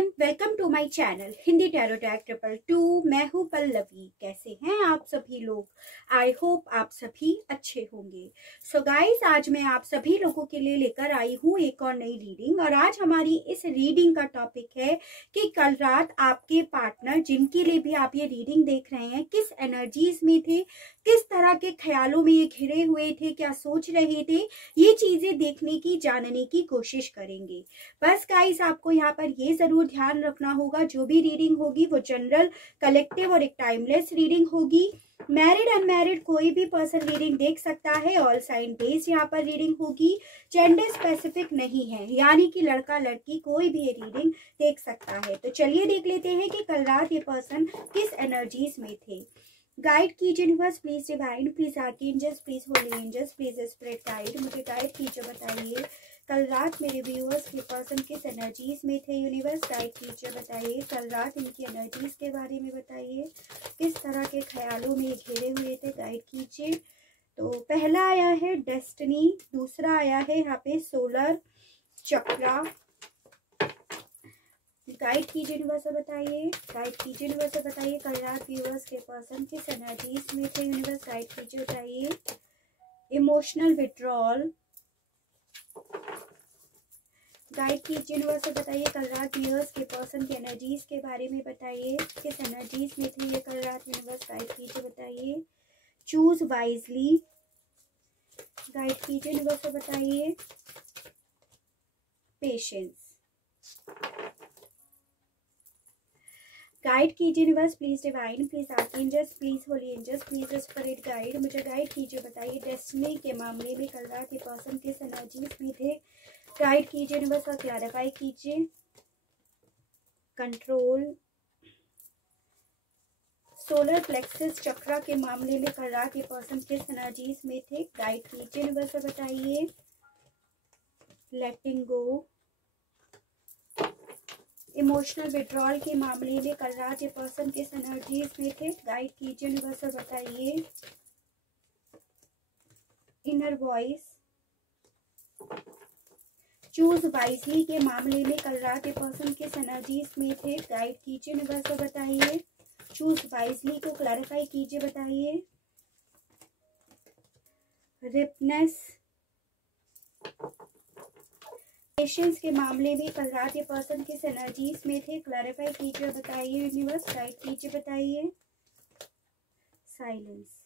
Everyone, welcome to my channel Hindi tarot tag 222। मैं हूँ पल्लवी। कैसे हैं आप सभी लोग? आई होप आप सभी अच्छे होंगे। सो गाइस, आज मैं आप सभी लोगों के लिए लेकर आई हूँ एक और नई रीडिंग। और आज हमारी इस रीडिंग का टॉपिक है कि कल रात आपके पार्टनर, जिनके लिए भी आप ये रीडिंग देख रहे हैं, किस एनर्जीज में थे, किस तरह के ख्यालों में ये घिरे हुए थे, क्या सोच रहे थे, ये चीजें देखने की, जानने की कोशिश करेंगे। बस गाइस, आपको यहाँ पर ये जरूर ध्यान रखना होगा, जो भी रीडिंग होगी वो जनरल, कलेक्टिव और एक टाइमलेस रीडिंग होगी। मैरिड अनमैरिड कोई भी पर्सन रीडिंग देख सकता है। ऑल साइन बेस्ड यहाँ पर रीडिंग होगी। जेंडर स्पेसिफिक नहीं है, यानी कि लड़का लड़की कोई भी ये रीडिंग देख सकता है। तो चलिए देख लेते हैं कि कल रात ये पर्सन किस एनर्जीज में थे। गाइड कीजिए universe, please divine, please archangels, please holy angels, please spirit guide. मुझे गाइड कीजिए, बताइए कल रात मेरे व्यूअर्स के पर्सन किस एनर्जीज में थे। यूनिवर्स गाइड कीजिए, बताइए कल रात इनकी एनर्जीज के बारे में बताइए, किस तरह के ख्यालों में घेरे हुए थे। गाइड कीजिए। तो पहला आया है डेस्टिनी, दूसरा आया है यहाँ पे सोलर चक्रा। गाइड कीजिए यूनिवर्स, बताइए गाइड कीजिए यूनिवर्स, बताइए कल रात व्यूअर्स के पर्सन किस एनर्जीज में थे। यूनिवर्स गाइड कीजिए, बताइए इमोशनल विड्रॉल। गाइड कीजिए यूनिवर्स, बताइए कल रात व्यूअर्स के पर्सन की एनर्जीज के बारे में बताइए, किस एनर्जीज में थे ये कल रात। यूनिवर्स गाइड कीजिए, बताइए चूज वाइजली। गाइड कीजिए यूनिवर्स, बताइए पेशेंस। गाइड कीजिए universe, please divine, please archangels, please holy angels, please spirit guide. मुझे गाइड कीजिए, बताइए डेस्टिनी के मामले में कल रात ये पर्सन किस एनर्जीज में थे। गाइड कीजिए यूनिवर्स और क्लैरिफाई कीजिए। कंट्रोल, सोलर प्लेक्सस चक्रा के मामले में कल रात ये पर्सन किस एनर्जीज में थे। गाइड कीजिए यूनिवर्स और बताइए लेटिंग गो। इमोशनल विड्रॉल के मामले में कल रात ये पर्सन किस एनर्जीज में थे। गाइड कीजिए यूनिवर्स और बताइए इनर वॉइस। चूज वाइजली के मामले में कल रात ये पर्सन किस एनर्जीज में थे। गाइड कीजिए यूनिवर्स और बताइए चूज वाइजली को क्लैरिफाई कीजिए, बताइए रिपनेस। पेशेंस के मामले में कल रात ये पर्सन किस एनर्जीज में थे। क्लैरिफाई कीजिए, बताइए यूनिवर्स गाइड कीजिए, बताइए साइलेंस।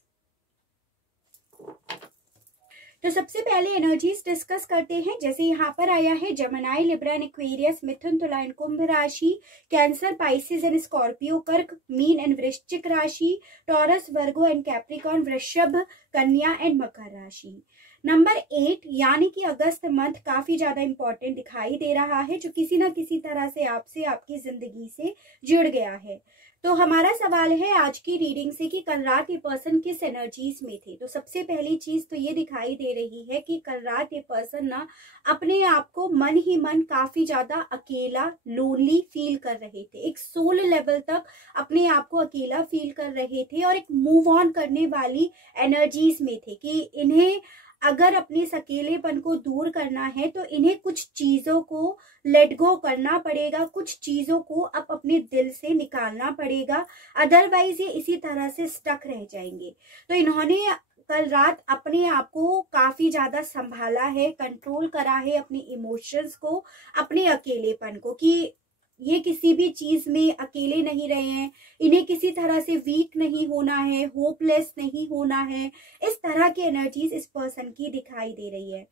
तो सबसे पहले एनर्जीज डिस्कस करते हैं। जैसे यहाँ पर आया है जमनाई, लिब्रा एंड एक्वेरियस, मिथुन, तुला एंड कुंभ राशि, कैंसर, पाइसेस एंड स्कॉर्पियो, कर्क, मीन एंड वृश्चिक राशि, टॉरस, वर्गो एंड कैप्रिकॉर्न, वृषभ, कन्या एंड मकर राशि। नंबर 8 यानी कि अगस्त मंथ काफी ज्यादा इंपॉर्टेंट दिखाई दे रहा है, जो किसी ना किसी तरह से आपसे, आपकी जिंदगी से जुड़ गया है। तो हमारा सवाल है आज की रीडिंग से कि कल रात ये पर्सन किस एनर्जीज में थे। तो सबसे पहली चीज तो ये दिखाई दे रही है कि कल रात ये पर्सन ना अपने आप को मन ही मन काफी ज्यादा अकेला, लोनली फील कर रहे थे। एक सोल लेवल तक अपने आप को अकेला फील कर रहे थे और एक मूव ऑन करने वाली एनर्जीज में थे कि इन्हें अगर अपने इस अकेलेपन को दूर करना है तो इन्हें कुछ चीजों को लेट गो करना पड़ेगा, कुछ चीजों को अब अपने दिल से निकालना पड़ेगा, अदरवाइज ये इसी तरह से स्टक रह जाएंगे। तो इन्होंने कल रात अपने आप को काफी ज्यादा संभाला है, कंट्रोल करा है अपने इमोशंस को, अपने अकेलेपन को, कि ये किसी भी चीज में अकेले नहीं रहे हैं, इन्हें किसी तरह से वीक नहीं होना है, होपलेस नहीं होना है। इस तरह की एनर्जीज इस पर्सन की दिखाई दे रही है।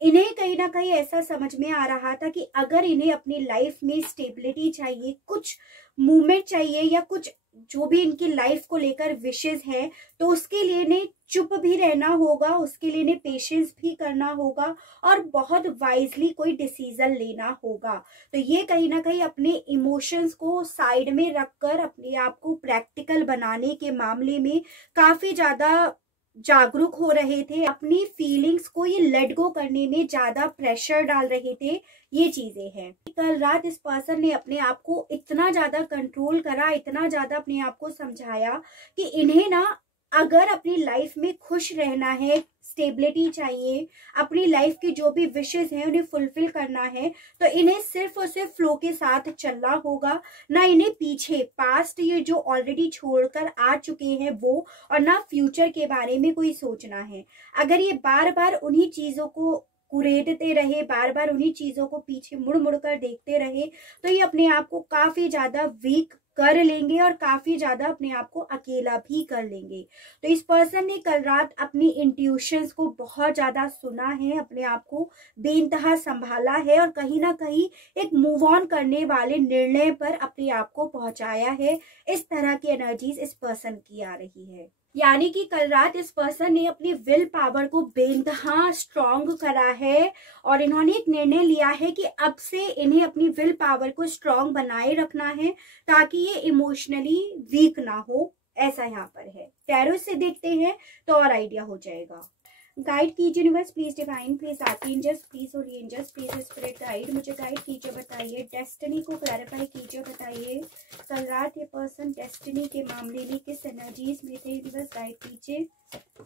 इन्हें कहीं ना कहीं ऐसा समझ में आ रहा था कि अगर इन्हें अपनी लाइफ में स्टेबिलिटी चाहिए, कुछ मूवमेंट चाहिए, या कुछ जो भी इनकी लाइफ को लेकर विशेष है, तो उसके लिए इन्हें चुप भी रहना होगा, उसके लिए इन्हें पेशेंस भी करना होगा और बहुत वाइजली कोई डिसीजन लेना होगा। तो ये कहीं ना कहीं अपने इमोशंस को साइड में रखकर अपने आप को प्रैक्टिकल बनाने के मामले में काफी ज्यादा जागरूक हो रहे थे, अपनी फीलिंग्स को ये लेट गो करने में ज्यादा प्रेशर डाल रहे थे। ये चीजें हैं। कल रात इस पर्सन ने अपने आप को इतना ज्यादा कंट्रोल करा, इतना ज्यादा अपने आप को समझाया कि इन्हें ना अगर अपनी लाइफ में खुश रहना है, स्टेबिलिटी चाहिए, अपनी लाइफ की जो भी विशेस हैं उन्हें फुलफिल करना है, तो इन्हें सिर्फ और सिर्फ फ्लो के साथ चलना होगा। ना इन्हें पीछे पास्ट ये जो ऑलरेडी छोड़कर आ चुके हैं वो, और ना फ्यूचर के बारे में कोई सोचना है। अगर ये बार बार उन्हीं चीजों को कुरेदते रहे, बार बार उन्हीं चीजों को पीछे मुड़ मुड़ कर देखते रहे, तो ये अपने आप को काफी ज्यादा वीक कर लेंगे और काफी ज्यादा अपने आप को अकेला भी कर लेंगे। तो इस पर्सन ने कल रात अपनी इंट्यूशंस को बहुत ज्यादा सुना है, अपने आप को बेइंतहा संभाला है और कहीं ना कहीं एक मूव ऑन करने वाले निर्णय पर अपने आप को पहुंचाया है। इस तरह की एनर्जीज इस पर्सन की आ रही है। यानी कि कल रात इस पर्सन ने अपनी विल पावर को बेइंतहा स्ट्रॉन्ग करा है और इन्होंने एक निर्णय लिया है कि अब से इन्हें अपनी विल पावर को स्ट्रॉन्ग बनाए रखना है ताकि ये इमोशनली वीक ना हो। ऐसा यहाँ पर है। टैरो से देखते हैं तो और आइडिया हो जाएगा। गाइड कीजिए universe, please divine, please archangels, please holy angels, please spirit guide, मुझे गाइड कीजिए, बताइए डेस्टिनी को क्लैरिफाई कीजिए, बताइए कल रात ये पर्सन डेस्टिनी के मामले में किस एनर्जीज में थे। यूनिवर्स गाइड कीजिए।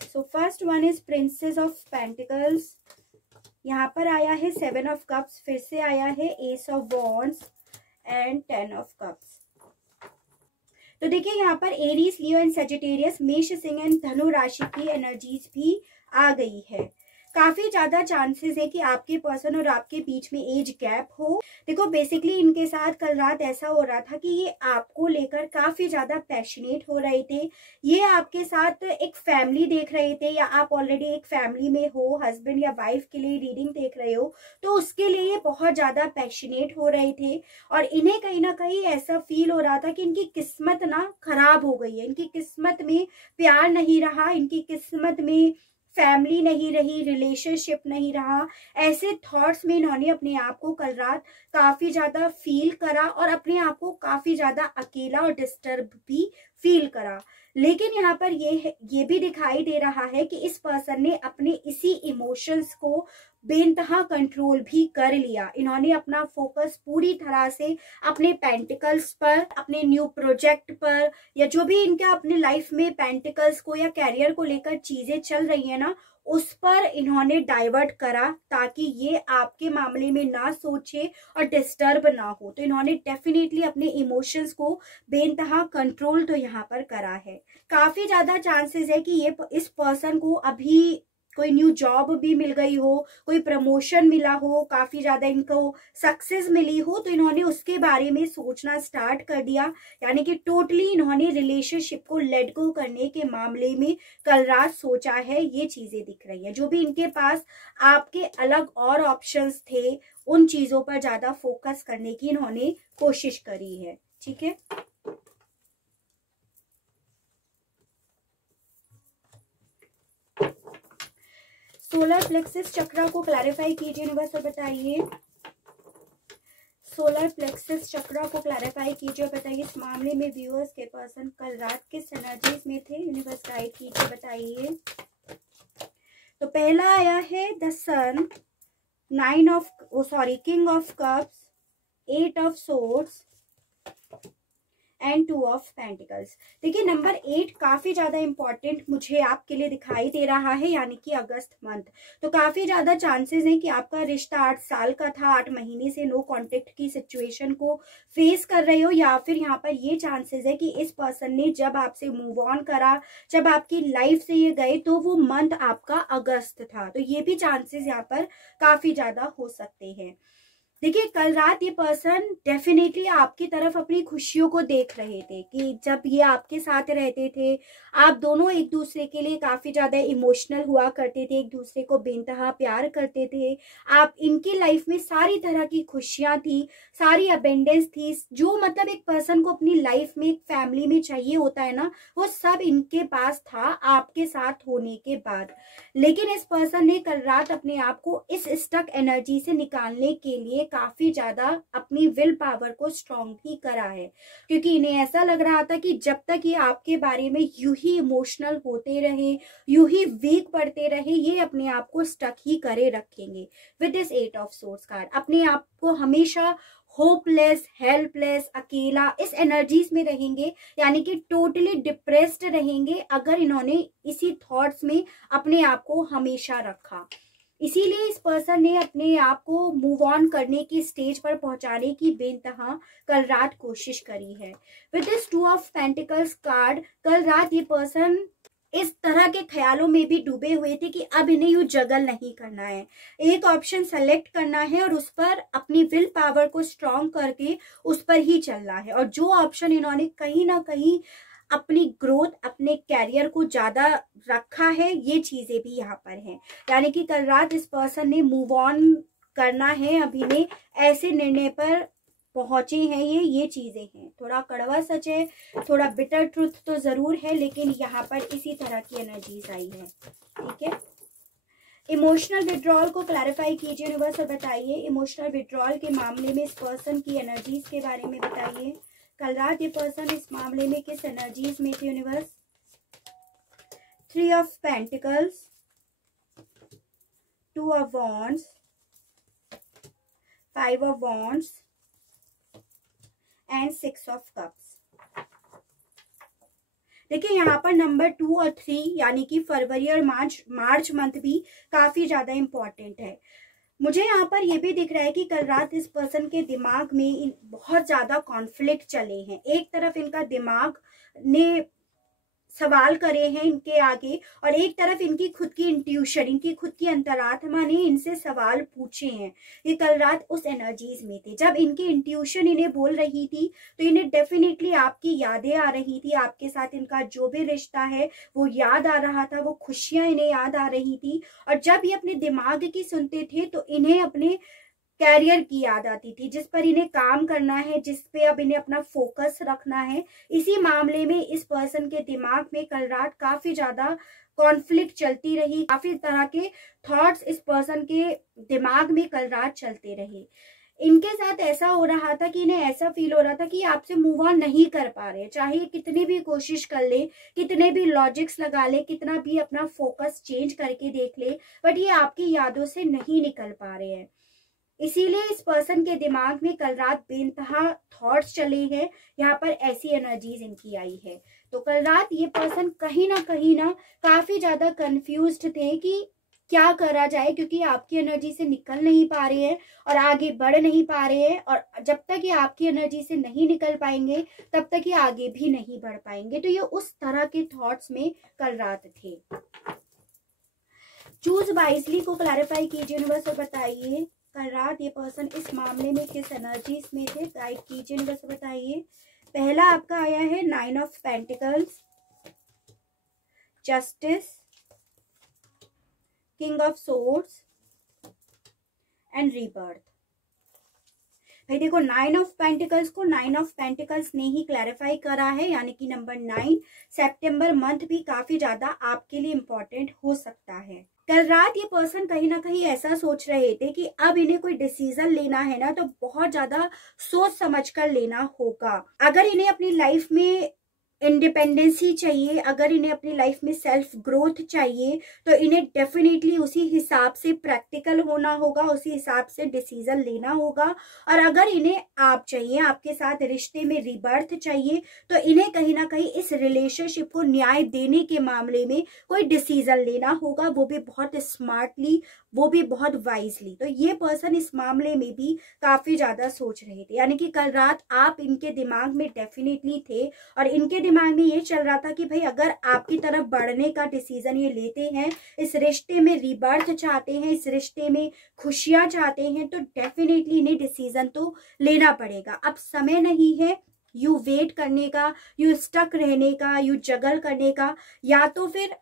So first one is princess of pentacles, यहाँ पर आया है 7 ऑफ कप्स, फिर से आया है S of wands and 10 of cups. तो देखिए यहाँ पर एरीज, लियो एंड सेजिटेरियस, मेष, सिंह एंड धनु राशि की एनर्जीज भी आ गई है। काफी ज्यादा चांसेस है कि आपके पर्सन और आपके बीच में एज गैप हो। देखो बेसिकली इनके साथ कल रात ऐसा हो रहा था कि ये आपको लेकर काफी ज्यादा पैशनेट हो रहे थे। ये आपके साथ एक फैमिली देख रहे थे, या आप ऑलरेडी एक फैमिली में हो, हस्बैंड या वाइफ के लिए रीडिंग देख रहे हो, तो उसके लिए ये बहुत ज्यादा पैशनेट हो रहे थे। और इन्हें कहीं ना कहीं ऐसा फील हो रहा था कि इनकी किस्मत ना खराब हो गई है, इनकी किस्मत में प्यार नहीं रहा, इनकी किस्मत में फैमिली नहीं रही, रिलेशनशिप नहीं रहा। ऐसे थॉट्स में इन्होंने अपने आप को कल रात काफी ज्यादा फील करा और अपने आप को काफी ज्यादा अकेला और डिस्टर्ब भी फील करा। लेकिन यहाँ पर ये भी दिखाई दे रहा है कि इस पर्सन ने अपने इसी इमोशंस को बेइंतहा कंट्रोल भी कर लिया। इन्होंने अपना फोकस पूरी तरह से अपने पेंटिकल्स पर, अपने न्यू प्रोजेक्ट पर, या जो भी इनका अपने लाइफ में पेंटिकल्स को या कैरियर को लेकर चीजें चल रही है ना, उस पर इन्होंने डाइवर्ट करा ताकि ये आपके मामले में ना सोचे और डिस्टर्ब ना हो। तो इन्होंने डेफिनेटली अपने इमोशंस को बेइंतहा कंट्रोल तो यहाँ पर करा है। काफी ज्यादा चांसेस है कि ये इस पर्सन को अभी कोई न्यू जॉब भी मिल गई हो, कोई प्रमोशन मिला हो, काफी ज्यादा इनको सक्सेस मिली हो, तो इन्होंने उसके बारे में सोचना स्टार्ट कर दिया। यानी कि टोटली इन्होंने रिलेशनशिप को लेट गो करने के मामले में कल रात सोचा है। ये चीजें दिख रही है। जो भी इनके पास आपके अलग और ऑप्शंस थे, उन चीजों पर ज्यादा फोकस करने की इन्होंने कोशिश करी है। ठीक है, सोलर प्लेक्सस चक्रा को क्लैरिफाई कीजिए यूनिवर्स और बताइए। सोलर प्लेक्सस चक्रा को क्लैरिफाई कीजिए, बताइए इस मामले में व्यूअर्स के पर्सन कल रात किस एनर्जीज में थे। यूनिवर्स गाइड कीजिए, बताइए। तो पहला आया है the sun, king of cups, 8 of swords and 2 of pentacles. देखिए नंबर 8 काफी ज्यादा इंपॉर्टेंट मुझे आपके लिए दिखाई दे रहा है, यानी कि अगस्त मंथ। तो काफी ज्यादा चांसेस हैं कि आपका रिश्ता 8 साल का था, 8 महीने से नो कांटेक्ट की सिचुएशन को फेस कर रहे हो, या फिर यहाँ पर ये चांसेस है कि इस पर्सन ने जब आपसे मूव ऑन करा, जब आपकी लाइफ से ये गए, तो वो मंथ आपका अगस्त था। तो ये भी चांसेस यहाँ पर काफी ज्यादा हो सकते हैं। देखिए कल रात ये पर्सन डेफिनेटली आपकी तरफ अपनी खुशियों को देख रहे थे कि जब ये आपके साथ रहते थे, आप दोनों एक दूसरे के लिए काफी ज्यादा इमोशनल हुआ करते थे, एक दूसरे को बेइंतहा प्यार करते थे। आप इनकी लाइफ में सारी तरह की खुशियां थी, सारी अबेंडेंस थी, जो मतलब एक पर्सन को अपनी लाइफ में एक फैमिली में चाहिए होता है ना, वो सब इनके पास था आपके साथ होने के बाद। लेकिन इस पर्सन ने कल रात अपने आप को इस स्टक एनर्जी से निकालने के लिए काफी ज्यादा अपनी विल पावर को स्ट्रॉन्ग भी करा है, क्योंकि इन्हें ऐसा लग रहा था कि जब तक ये आपके बारे में यूं ही इमोशनल होते रहे, यूं ही वीक पड़ते रहे, ये अपने आप को स्टक ही करे रखेंगे। With this 8 of swords card अपने आप को हमेशा होपलेस, हेल्पलेस, अकेला, इस एनर्जीज में रहेंगे, यानी कि टोटली डिप्रेस्ड रहेंगे अगर इन्होंने इसी थॉट्स में अपने आप को हमेशा रखा। इसीलिए इस पर्सन ने अपने आप को मूव ऑन करने की स्टेज पर पहुंचाने की बेइंतहा कल रात कोशिश करी है। With this 2 of pentacles card, कल रात ये पर्सन इस तरह के ख्यालों में भी डूबे हुए थे कि अब इन्हें यूं जगल नहीं करना है, एक ऑप्शन सेलेक्ट करना है और उस पर अपनी विल पावर को स्ट्रॉन्ग करके उस पर ही चलना है। और जो ऑप्शन इन्होंने कहीं ना कहीं अपनी ग्रोथ, अपने कैरियर को ज्यादा रखा है, ये चीजें भी यहाँ पर हैं। यानी कि कल रात इस पर्सन ने मूव ऑन करना है, अभी ने ऐसे निर्णय पर पहुंचे हैं, ये चीजें हैं। थोड़ा कड़वा सच है, थोड़ा बिटर ट्रुथ तो जरूर है, लेकिन यहाँ पर इसी तरह की एनर्जीज आई है। ठीक है, इमोशनल विड्रॉल को क्लैरिफाई कीजिए यूनिवर्स और बताइए इमोशनल विड्रॉल के मामले में इस पर्सन की एनर्जीज के बारे में बताइए। कल रात ये पर्सन इस मामले में किस एनर्जीज में थे universe? 3 of pentacles, 2 of wands, 5 of wands and 6 of cups. देखिए यहाँ पर नंबर 2 और 3 यानी कि फरवरी और मार्च मंथ भी काफी ज्यादा इंपॉर्टेंट है। मुझे यहाँ पर ये भी दिख रहा है कि कल रात इस पर्सन के दिमाग में बहुत ज्यादा कॉन्फ्लिक्ट चले हैं। एक तरफ इनका दिमाग ने सवाल करे हैं इनके आगे, और एक तरफ इनकी खुद की इंट्यूशन, इनकी खुद की अंतरात्मा ने इनसे सवाल पूछे हैं। ये कल रात उस एनर्जीज में थे जब इनकी इंट्यूशन इन्हें बोल रही थी, तो इन्हें डेफिनेटली आपकी यादें आ रही थी, आपके साथ इनका जो भी रिश्ता है वो याद आ रहा था, वो खुशियां इन्हें याद आ रही थी। और जब ये अपने दिमाग की सुनते थे तो इन्हें अपने कैरियर की याद आती थी, जिस पर इन्हें काम करना है, जिस पे अब इन्हें अपना फोकस रखना है। इसी मामले में इस पर्सन के दिमाग में कल रात काफी ज्यादा कॉन्फ्लिक्ट चलती रही, काफी तरह के थॉट्स इस पर्सन के दिमाग में कल रात चलते रहे। इनके साथ ऐसा हो रहा था कि इन्हें ऐसा फील हो रहा था कि आपसे मूव ऑन नहीं कर पा रहे, चाहे कितनी भी कोशिश कर ले, कितने भी लॉजिक्स लगा ले, कितना भी अपना फोकस चेंज करके देख ले, बट ये आपकी यादों से नहीं निकल पा रहे हैं। इसीलिए इस पर्सन के दिमाग में कल रात बेइंतहा थॉट्स चले हैं। यहाँ पर ऐसी एनर्जीज इनकी आई है। तो कल रात ये पर्सन कहीं ना काफी ज्यादा कंफ्यूज्ड थे कि क्या करा जाए, क्योंकि आपकी एनर्जी से निकल नहीं पा रहे हैं और आगे बढ़ नहीं पा रहे हैं। और जब तक ये आपकी एनर्जी से नहीं निकल पाएंगे तब तक ये आगे भी नहीं बढ़ पाएंगे। तो ये उस तरह के थॉट्स में कल रात थे। चूज वाइजली को क्लैरिफाई कीजिए यूनिवर्स और बताइए कल रात ये पर्सन इस मामले में किस एनर्जीज में थे, गाइड कीजिए यूनिवर्स और बताइए। पहला आपका आया है 9 of pentacles, justice, king of swords and rebirth. भाई देखो 9 ऑफ पेंटिकल्स को 9 ऑफ पेंटिकल्स ने ही क्लैरिफाई करा है, यानी कि नंबर 9 सितंबर मंथ भी काफी ज्यादा आपके लिए इंपॉर्टेंट हो सकता है। कल रात ये पर्सन कहीं ना कहीं ऐसा सोच रहे थे कि अब इन्हें कोई डिसीजन लेना है ना तो बहुत ज्यादा सोच समझ कर लेना होगा। अगर इन्हें अपनी लाइफ में इंडिपेंडेंसी चाहिए, अगर इन्हें अपनी लाइफ में सेल्फ ग्रोथ चाहिए, तो इन्हें डेफिनेटली उसी हिसाब से प्रैक्टिकल होना होगा, उसी हिसाब से डिसीजन लेना होगा। और अगर इन्हें आप चाहिए, आपके साथ रिश्ते में रिबर्थ चाहिए, तो इन्हें कहीं ना कहीं इस रिलेशनशिप को न्याय देने के मामले में कोई डिसीजन लेना होगा, वो भी बहुत स्मार्टली, वो भी बहुत वाइजली। तो ये पर्सन इस मामले में भी काफी ज्यादा सोच रहे थे, यानी कि कल रात आप इनके दिमाग में डेफिनेटली थे और इनके दिमाग में ये चल रहा था कि भाई अगर आपकी तरफ बढ़ने का डिसीजन ये लेते हैं, इस रिश्ते में रिबर्थ चाहते हैं, इस रिश्ते में खुशियां चाहते हैं, तो डेफिनेटली इन्हें डिसीजन तो लेना पड़ेगा। अब समय नहीं है यू वेट करने का, यू स्टक रहने का, यू जगल करने का। या तो फिर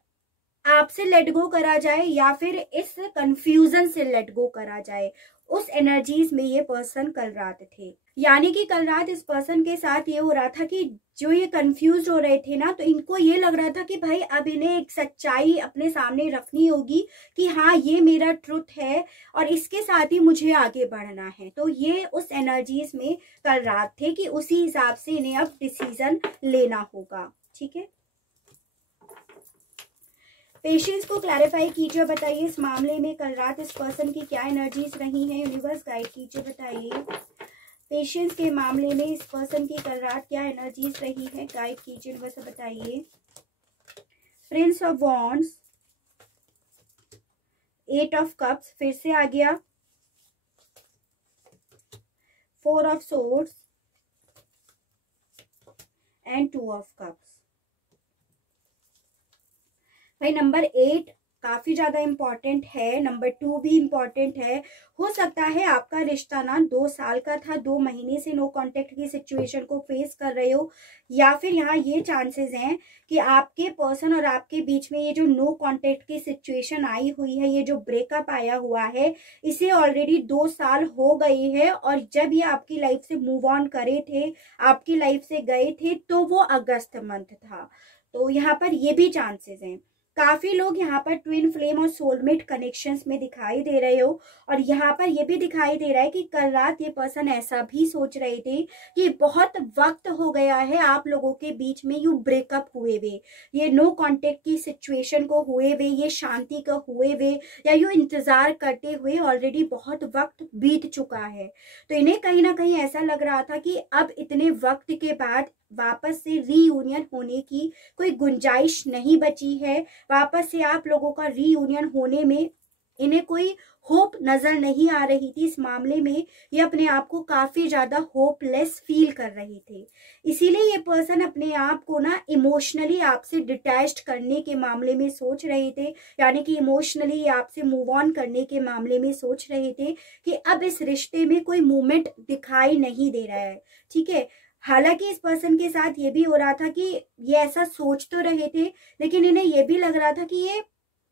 आपसे लेट गो करा जाए या फिर इस कंफ्यूजन से लेट गो करा जाए। उस एनर्जीज में ये पर्सन कल रात थे, यानी कि कल रात इस पर्सन के साथ ये हो रहा था कि जो ये कंफ्यूज हो रहे थे ना, तो इनको ये लग रहा था कि भाई अब इन्हें एक सच्चाई अपने सामने रखनी होगी कि हाँ ये मेरा ट्रुथ है और इसके साथ ही मुझे आगे बढ़ना है। तो ये उस एनर्जीज में कल रात थे कि उसी हिसाब से इन्हें अब डिसीजन लेना होगा। ठीक है, पेशेंस को क्लैरिफाई कीजिए, बताइए इस मामले में कल रात इस पर्सन की क्या एनर्जीज रही हैं। यूनिवर्स गाइड कीजिए, बताइए पेशेंस के मामले में इस पर्सन की कल रात क्या एनर्जीज रही है, गाइड कीजिए, बस बताइए। Prince of wands, 8 of cups फिर से आ गया, 4 of swords and 2 of cups. भाई नंबर 8 काफी ज्यादा इम्पोर्टेंट है, नंबर 2 भी इम्पोर्टेंट है। हो सकता है आपका रिश्ता ना 2 साल का था, 2 महीने से नो कांटेक्ट की सिचुएशन को फेस कर रहे हो, या फिर यहाँ ये चांसेस हैं कि आपके पर्सन और आपके बीच में ये जो नो कांटेक्ट की सिचुएशन आई हुई है, ये जो ब्रेकअप आया हुआ है, इसे ऑलरेडी 2 साल हो गए हैं। और जब ये आपकी लाइफ से मूव ऑन करे थे, आपकी लाइफ से गए थे, तो वो अगस्त मंथ था। तो यहाँ पर ये भी चांसेस हैं। काफी लोग यहाँ पर ट्विन फ्लेम और सोलमेट कनेक्शंस में दिखाई दे रहे हो। और यहाँ पर ये भी दिखाई दे रहा है कि कल रात ये पर्सन ऐसा भी सोच रहे थे कि बहुत वक्त हो गया है आप लोगों के बीच में यू ब्रेकअप हुए हुए, ये नो कांटेक्ट की सिचुएशन को हुए हुए, ये शांति का हुए हुए, या यू इंतजार करते हुए ऑलरेडी बहुत वक्त बीत चुका है। तो इन्हें कहीं ना कहीं ऐसा लग रहा था कि अब इतने वक्त के बाद वापस से रीयूनियन होने की कोई गुंजाइश नहीं बची है। वापस से आप लोगों का रीयूनियन होने में इन्हें कोई होप नजर नहीं आ रही थी। इस मामले में ये अपने आप को काफी ज्यादा होपलेस फील कर रहे थे। इसीलिए ये पर्सन अपने आप को ना इमोशनली आपसे डिटैच्ड करने के मामले में सोच रहे थे, यानी कि इमोशनली आपसे मूव ऑन करने के मामले में सोच रहे थे कि अब इस रिश्ते में कोई मूवमेंट दिखाई नहीं दे रहा है। ठीक है, हालांकि इस पर्सन के साथ ये भी हो रहा था कि ये ऐसा सोच तो रहे थे, लेकिन इन्हें ये भी लग रहा था कि ये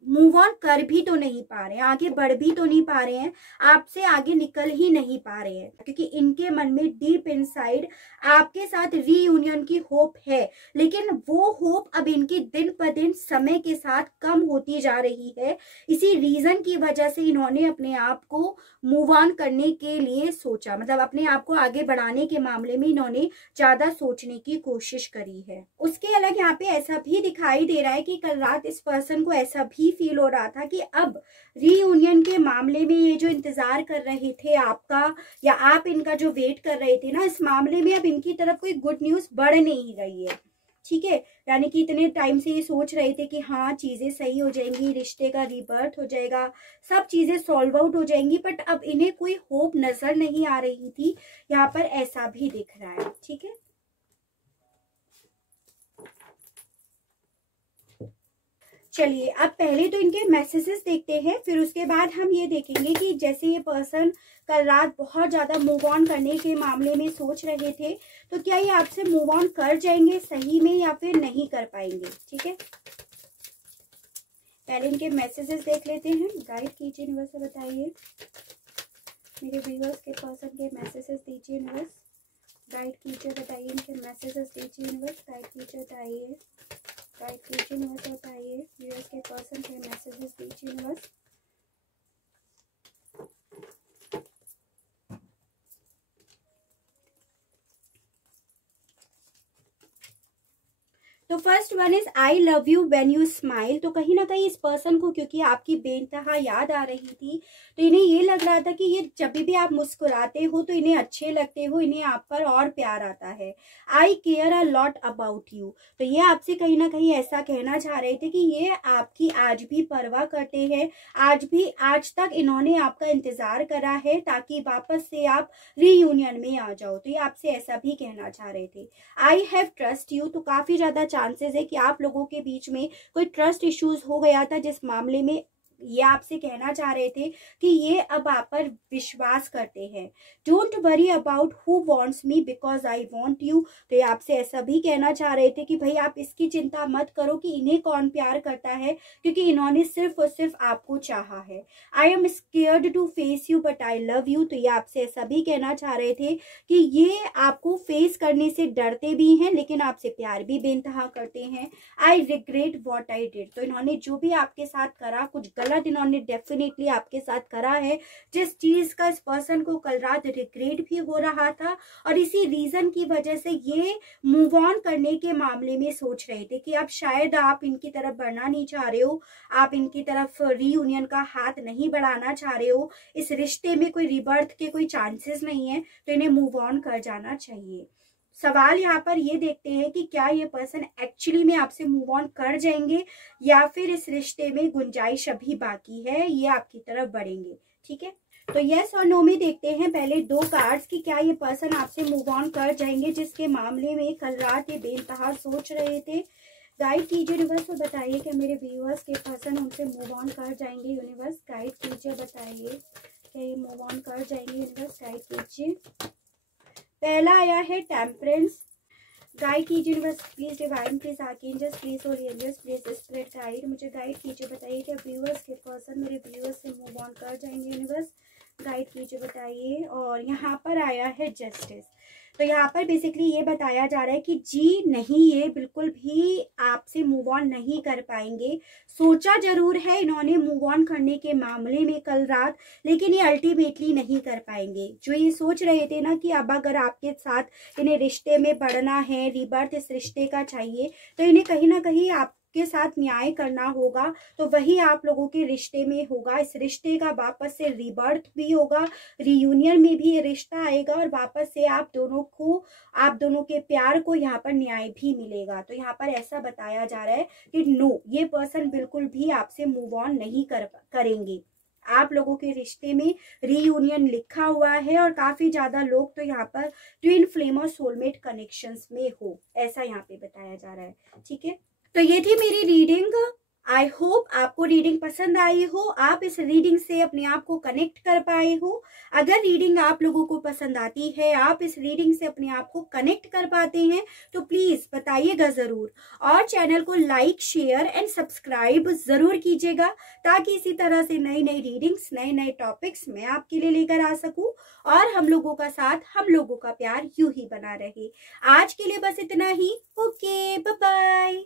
मूव ऑन कर भी तो नहीं पा रहे हैं, आगे बढ़ भी तो नहीं पा रहे हैं, आपसे आगे निकल ही नहीं पा रहे हैं, क्योंकि इनके मन में डीप इनसाइड आपके साथ रीयूनियन की होप है। लेकिन वो होप अब इनकी दिन पर दिन समय के साथ कम होती जा रही है। इसी रीजन की वजह से इन्होंने अपने आप को मूव ऑन करने के लिए सोचा, मतलब अपने आप को आगे बढ़ाने के मामले में इन्होंने ज्यादा सोचने की कोशिश करी है। उसके अलग यहाँ पे ऐसा भी दिखाई दे रहा है कि कल रात इस पर्सन को ऐसा भी फील हो रहा था कि अब रीयूनियन के मामले में ये जो इंतजार कर रहे थे आपका, या आप इनका जो वेट कर रहे थे ना, इस मामले में अब इनकी तरफ कोई गुड न्यूज बढ़ नहीं रही है। ठीक है, यानी कि इतने टाइम से ये सोच रहे थे कि हाँ चीजें सही हो जाएंगी, रिश्ते का रीबर्थ हो जाएगा, सब चीजें सॉल्व आउट हो जाएंगी, बट अब इन्हें कोई होप नजर नहीं आ रही थी। यहाँ पर ऐसा भी दिख रहा है। ठीक है, चलिए अब पहले तो इनके मैसेजेस देखते हैं, फिर उसके बाद हम ये देखेंगे कि जैसे ये पर्सन कल रात बहुत ज्यादा मूव ऑन करने के मामले में सोच रहे थे, तो क्या ये आपसे मूव ऑन कर जाएंगे सही में या फिर नहीं कर पाएंगे। ठीक है, पहले इनके मैसेजेस देख लेते हैं। गाइड कीजिए यूनिवर्स, बताइए मेरे व्यूअर्स के पर्सन के मैसेजेस दीजिए यूनिवर्स, गाइड कीजिए, बताइए इनके मैसेजेस दीजिए यूनिवर्स, गाइड कीजिए, बताइए, गाइड कीजिए यूनिवर्स, बताइए व्यूअर्स के पर्सन के मैसेजेस दीजिए यूनिवर्स। तो first one is I love you when you smile. तो कहीं ना कहीं इस पर्सन को क्योंकि आपकी बेइंतहा याद आ रही थी, तो इन्हें ये लग रहा था कि ये जब भी आप मुस्कुराते हो तो इन्हें अच्छे लगते हो, इन्हें आप पर और प्यार आता है। I care a lot about you. तो ये आपसे कहीं ना कहीं ऐसा कहना चाह रहे थे कि ये आपकी आज भी परवाह करते हैं, आज तक इन्होंने आपका इंतजार करा है ताकि वापस से आप रीयूनियन में आ जाओ। तो ये आपसे ऐसा भी कहना चाह रहे थे। I have trust you. तो काफी ज्यादा चांसेस है कि आप लोगों के बीच में कोई ट्रस्ट इश्यूज हो गया था, जिस मामले में ये आपसे कहना चाह रहे थे कि ये अब आप पर विश्वास करते हैं। Don't worry about who wants me because I want you. तो ये आपसे ऐसा भी कहना चाह रहे थे कि भाई आप इसकी चिंता मत करो कि इन्हें कौन प्यार करता है, क्योंकि इन्होंने सिर्फ और सिर्फ आपको चाहा है। I am scared to face you but I love you. तो ये आपसे ऐसा भी कहना चाह रहे थे कि ये आपको फेस करने से डरते भी हैं, लेकिन आपसे प्यार भी बेइंतहा करते हैं। I regret what I did. तो इन्होंने जो भी आपके साथ करा, कुछ गलत इन्होंने डेफिनेटली आपके साथ करा है, जिस चीज का इस पर्सन को कल रात रिग्रेट भी हो रहा था, और इसी रीजन की वजह से ये मूव ऑन करने के मामले में सोच रहे थे कि अब शायद आप इनकी तरफ बढ़ना नहीं चाह रहे हो, आप इनकी तरफ रीयूनियन का हाथ नहीं बढ़ाना चाह रहे हो, इस रिश्ते में कोई रिबर्थ के कोई चांसेस नहीं है, तो इन्हें मूव ऑन कर जाना चाहिए। सवाल यहाँ पर ये देखते हैं कि क्या ये पर्सन एक्चुअली में आपसे मूव ऑन कर जाएंगे या फिर इस रिश्ते में गुंजाइश अभी बाकी है, ये आपकी तरफ बढ़ेंगे। ठीक है, तो यस और नो में देखते हैं पहले 2 कार्ड्स कि क्या ये पर्सन आपसे मूव ऑन कर जाएंगे, जिसके मामले में कल रात ये बेइंतहा सोच रहे थे। गाइड कीजिए यूनिवर्स और बताइए कि मेरे व्यूअर्स के पर्सन उनसे मूव ऑन कर जाएंगे। यूनिवर्स गाइड कीजिए, बताइए क्या ये मूव ऑन कर जाएंगे। यूनिवर्स गाइड कीजिए। पहला आया है टेम्परेंस। गाइड कीजिए universe please, divine please, archangels please, holy angels please, spirit guide, मुझे गाइड कीजिए, बताइए क्या व्यूअर्स के पर्सन मेरे व्यूअर्स से मूव ऑन कर जाएंगे। यूनिवर्स गाइड कीजिए, बताइए। और यहाँ पर आया है जस्टिस। तो यहाँ पर बेसिकली ये बताया जा रहा है कि जी नहीं, ये बिल्कुल भी आपसे मूव ऑन नहीं कर पाएंगे। सोचा जरूर है इन्होंने मूव ऑन करने के मामले में कल रात, लेकिन ये अल्टीमेटली नहीं कर पाएंगे। जो ये सोच रहे थे ना कि अब अगर आपके साथ इन्हें रिश्ते में बढ़ना है, रिबर्थ इस रिश्ते का चाहिए, तो इन्हें कहीं ना कहीं आप के साथ न्याय करना होगा, तो वही आप लोगों के रिश्ते में होगा। इस रिश्ते का वापस से रिबर्थ भी होगा, रियूनियन में भी ये रिश्ता आएगा, और वापस से आप दोनों के प्यार को यहाँ पर न्याय भी मिलेगा। तो यहाँ पर ऐसा बताया जा रहा है कि नो, ये पर्सन बिल्कुल भी आपसे मूव ऑन नहीं करेंगे। आप लोगों के रिश्ते में रीयूनियन लिखा हुआ है, और काफी ज्यादा लोग तो यहाँ पर ट्विन फ्लेम और सोलमेट कनेक्शंस में हो, ऐसा यहाँ पे बताया जा रहा है। ठीक है, तो ये थी मेरी रीडिंग। आई होप आपको रीडिंग पसंद आई हो, आप इस रीडिंग से अपने आप को कनेक्ट कर पाए हो। अगर रीडिंग आप लोगों को पसंद आती है, आप इस रीडिंग से अपने आप को कनेक्ट कर पाते हैं, तो प्लीज बताइएगा जरूर, और चैनल को लाइक, शेयर एंड सब्सक्राइब जरूर कीजिएगा, ताकि इसी तरह से नई नई रीडिंग्स, नए नए टॉपिक्स मैं आपके लिए लेकर आ सकूं, और हम लोगों का साथ, हम लोगों का प्यार यूं ही बना रहे। आज के लिए बस इतना ही। Okay, bye bye.